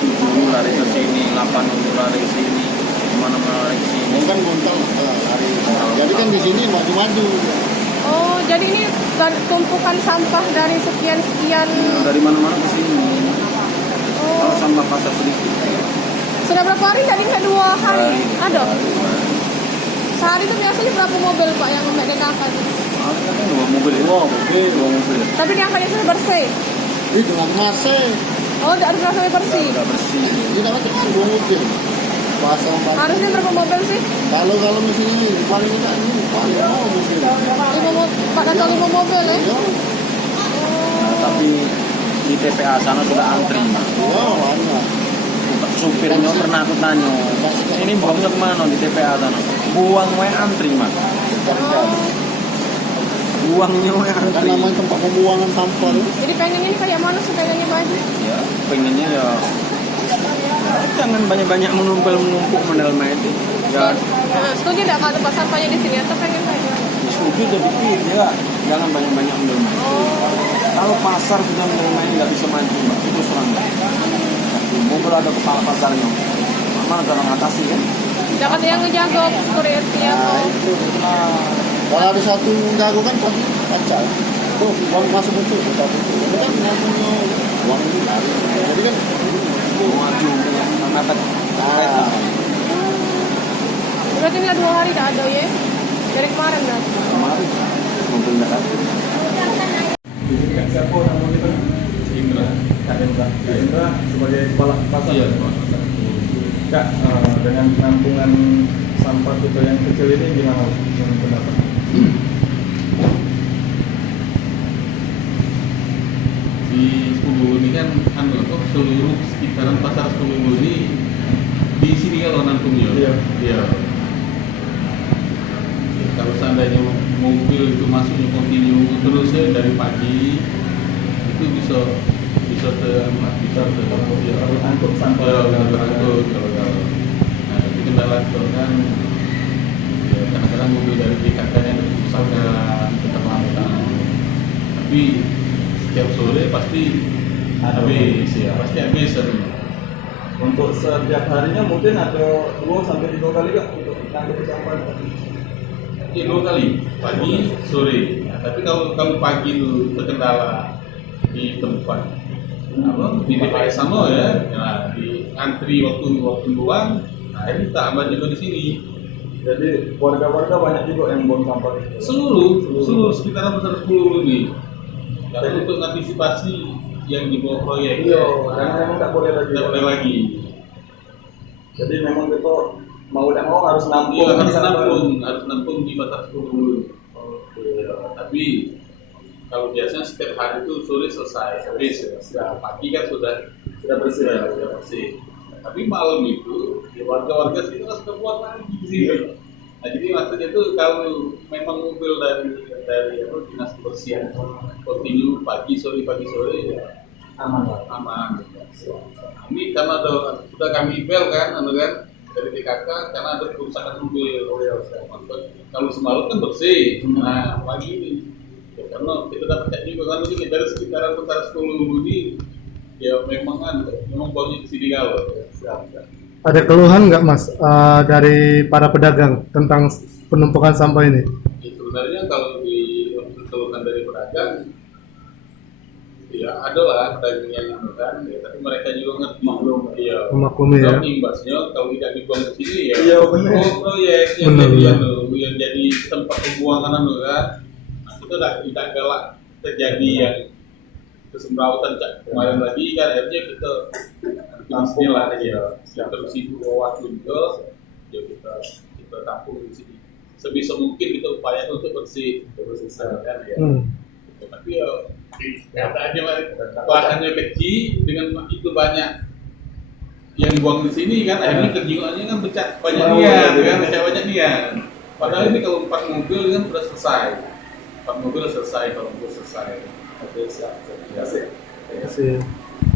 7 lari ke sini, 8 untuk lari ke sini, kemana-mana lari ke sini. Kan gontal lari. Jadi kan di sini maju-maju. Oh, jadi ini tumpukan sampah dari sekian-sekian. Dari mana-mana ke sini. Kalau sampah pasar sedikit. Sudah berapa hari tadi? Nggak 2 hari? Ada? Sehari itu biasanya berapa mobil Pak yang DKK itu? Ada kan 2 mobil ya? 2 mobil. Tapi diangkatnya sudah bersih? Itu nggak masih. Oh, udah sampai bersih? Udah bersih. Tidak macam 2 mobil. Pasang. Harusnya berapa mobil sih? Kalau mesin ini paling tidak ini paling mobil. 4 atau 5 mobil ya? Iya. Nah, tapi di TPA sana sudah antri. Iya, banyak. Supirnya pernah aku tanya, ini buangnya kemana di TPA sana? Buang antri mas. Buangnya Kan antri. namanya tempat pembuangan sampah itu. Jadi pengen ini kayak mana sih pengennya Pak Haji? Ya, pengennya ya jangan banyak-banyak menumpuk modal itu. Ya, Setuju nggak kalau tempat sampahnya di sini atau pengen saja? setuju jadi ya, jangan banyak-banyak menumpuk. Kalau pasar sudah mulai nggak bisa maju, Mbak, itu serang. Mobil ada kepala pasarnya, mana cara ngatasi kan? Jangan yang ngejaga security atau Kalau ada satu jago kan pasti lancar. Tuh, uang masuk itu, kita itu. Itu kan namanya uang itu lari. Jadi kan Maju, mepet. berarti ini 2 hari tak ada ya? Dari kemarin kan? Kemarin mobil nggak ada. Siapa nama kita? Indra. Kak Indra sebagai kepala pasar. Iya, kepala pasar. Kak, dengan penampungan sampah kita yang kecil ini gimana menurut pendapat? Di Sepuluh ini kan seluruh sekitaran pasar Sepuluh ini di sini kalau nampungnya. Iya. Iya. Ya, kalau seandainya mobil itu masuknya kontinu terus ya dari pagi itu bisa Angkut sampah. terangkut kalau nah tapi kendala itu kan ya kadang-kadang mobil dari DKK yang kerusakan keterlambatan tapi setiap sore pasti habis ya pasti habis Untuk setiap harinya mungkin ada 2 sampai 3 kali Kak untuk angkut sampah. ya 2 kali pagi sore nah, tapi kalau pagi itu terkendala di tempat di TPS sama ya, nah, di antri waktu luang, nah ini tambah juga di sini. Jadi warga-warga banyak juga yang buang sampah. Seluruh sekitaran pasar 10 ini. Karena untuk antisipasi yang di bawah proyek. Iya, karena memang tak boleh lagi. Jadi memang kita mau tidak mau harus nampung. Iya, harus nampung di pasar 10. Tapi kalau biasanya setiap hari itu sore selesai, habis ya. Pagi kan sudah bersih. Sudah bersih. Tapi malam itu ya warga-warga sekitar sudah buat lagi di sini. Nah jadi maksudnya itu kalau memang mobil dari dinas kebersihan kontinu pagi sore ya aman. Ini karena sudah kami bel kan, dari DKK karena ada kerusakan mobil. Kalau semalam kan bersih, nah pagi ini. Karena kita dapat cek juga kan ini dari sekitaran pasar 10 ini ya memang baunya di sini kalau Ada keluhan nggak Mas dari para pedagang tentang penumpukan sampah ini? ya, sebenarnya kalau di keluhan dari pedagang ya ada lah pedagang yang kan ya, tapi mereka juga ngerti Memaklumi ya. Imbasnya kalau tidak dibuang ke sini ya Iya, benar. proyek yang jadi tempat pembuangan kan itu tidak galak terjadi yang kesemrawutan kemarin lagi kan akhirnya kita bismillah aja terus itu waktu juga ya kita tampung di sini sebisa mungkin kita upaya untuk bersih kan ya. Tapi ya aja bahannya kecil dengan itu banyak yang dibuang di sini kan akhirnya kejiwaannya kan banyak dia padahal ini kalau 4 mobil kan sudah selesai. Kalau mobil selesai. Oke, siap. Terima kasih. Terima kasih.